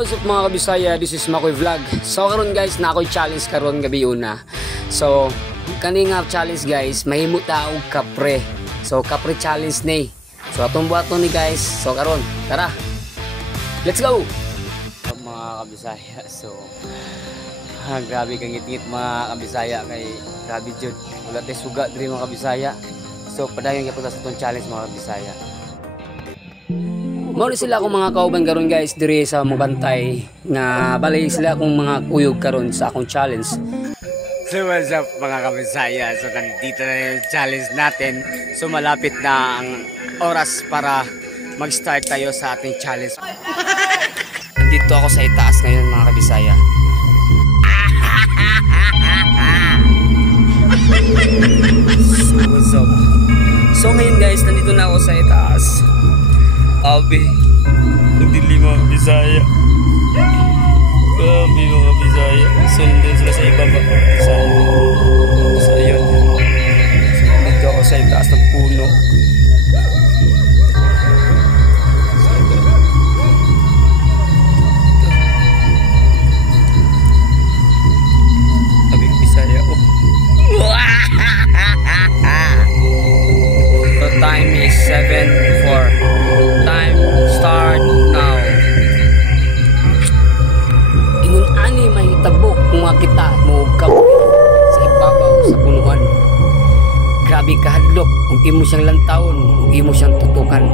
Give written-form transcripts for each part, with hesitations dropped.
what's up mga kabisaya? This is Makoy Vlog. So karon guys, na ako'y challenge karon gabi una. So kani nga challenge guys, mahimo ta og kapre. So kapre challenge ni. So atong buhaton ni guys. So karon, tara. Let's go. Mga kabisaya. So grabe kang ngit-ngit mga kabisaya kay grabe jud. Wala tay suga diri mga kabisaya. So padayon gyud sa atong challenge mga kabisaya. Mao sila akong mga kauban karon guys diri sa Mubantay nga balay sila akong mga kuyog karon sa akong challenge. So what's up mga kabisaya? So nandito na yung challenge natin. So malapit na ang oras para mag-start tayo sa ating challenge. Nandito ako sa itaas ngayon mga kabisaya. So what's up? So ngayon guys, nandito na ako sa itaas. Abi, nagdilim mga Bisaya. Grabe mga Bisaya. Sundin sila sa iba ba? So yun. Dito ako sa itaas ng puno. Abi Bisaya. Oh. The time is 7:04. Time start now. Ingon ani mahitabo kung kita mo kapoy sa ibabaw sa punuan. Grabe kahadlok kung imo siyang lantawon, kung imo siyang tutukan.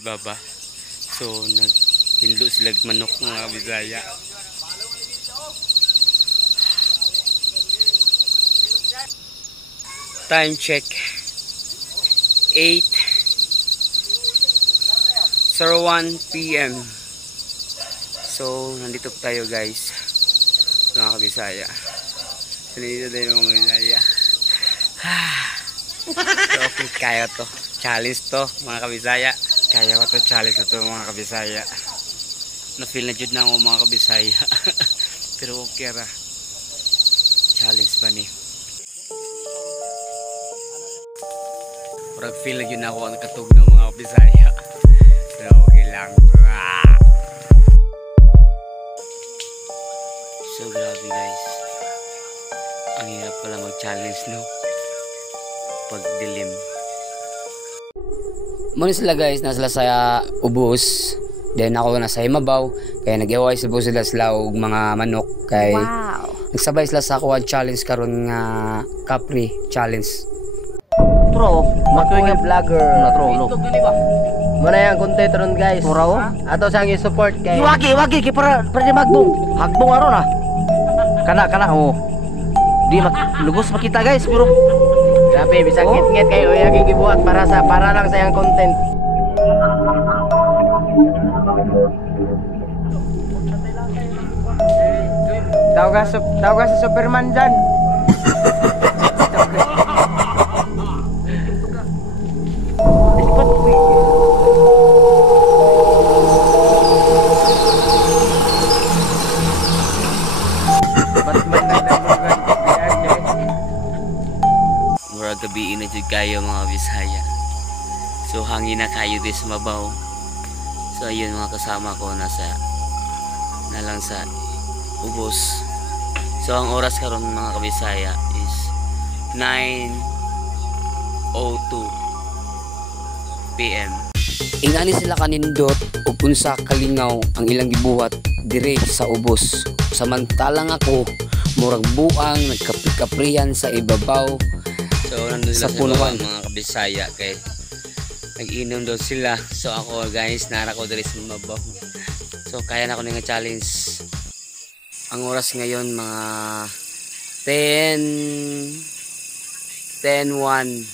Baba. So naghindo sila manok mga Bisaya. Time check 8:01 PM. So nandito tayo guys mga Bisaya. Nandito tayo mga Bisaya. So okay, kaya to. Challenge to mga Kabisaya. Kaya ko to challenge na to mga Kabisaya. Na-feel na jud na ako mga Kabisaya. Pero okay ra. Challenge pa ni. Parang feel na jud na ako ang katug ng mga Kabisaya. Pero okay lang. So grabe guys. Ang hirap pala mag-challenge no. Pag dilim. Muna sila guys, nasa sa ubos. Then ako nasa imabaw. Kaya nag-iway sila og mga manok. Kay nagsabay sila sa ako challenge karon nga Capri challenge. Tro, makoy nga vlogger. Tro, no. Muna yang content ron guys. Tro. Ato sang i-support kay. Wagi kay para di magbong. Hagbong aron ah. Kana oh. Di lugos makita guys pero grabe, bisang ngit-ngit kayo yung gibuhat para lang sa yung content. Tawag sa Superman dyan. Gabi na dyan kayo mga Bisaya. So hangin na kayo din sa mabaw. So ayun mga kasama ko na lang sa ubos. So ang oras karon mga Kabisaya is 9:02 PM. Ingani sila kanindot ug unsa kalingaw ang ilang gibuhat dire sa ubos. Samantalang ako murag buang nagkapriyan sa ibabaw. So nandun sa punuan mga Kabisaya kay nag-inom daw sila. So ako guys, nara ko diri sa mabaw. So kaya na ko nga challenge. Ang oras ngayon mga 10:01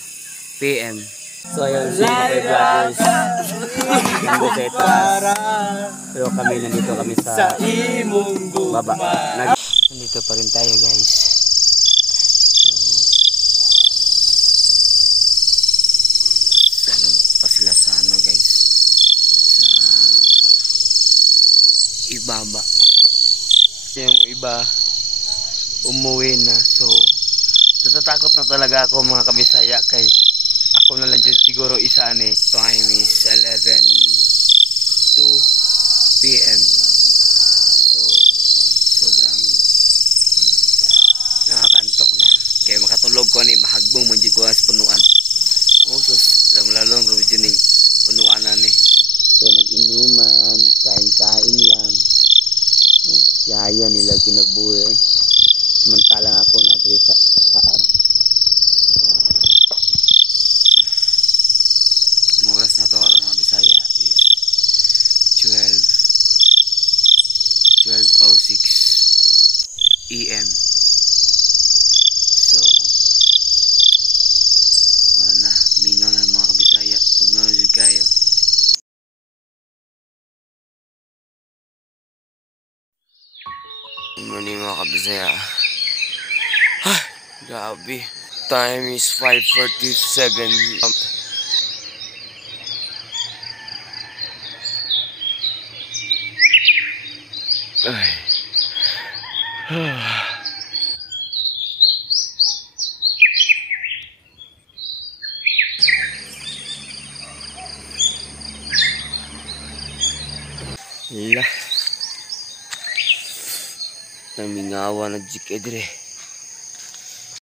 PM. So ayun si mga vloggers. Nandito sa itaas. Pero kami nandito kami sa baba. Dito pa rin tayo guys. So ano pa sila sa ano guys, sa ibaba. Yung iba umuwi na, so natatakot na talaga ako mga kabisaya, kay ako na lang dyan siguro isa ni. Time is 11:02 PM. So sobrang nakakantok na, kaya makatulog ko ni mahagbong man dyan ko sa punuan. Sus lalong review ni punuan na ni. So nag-inuman, kain-kain lang. Yaya nila kinabuhi. Samantalang ako nagri sa ang oras na to araw mga Bisaya is 12:06 AM. So wala na, mingaw na mga kabisaya, tugnaw na kayo. Morning mga kabisaya. Grabe. Time is 5:47. Ay. Lah. Namingawa na jik edre.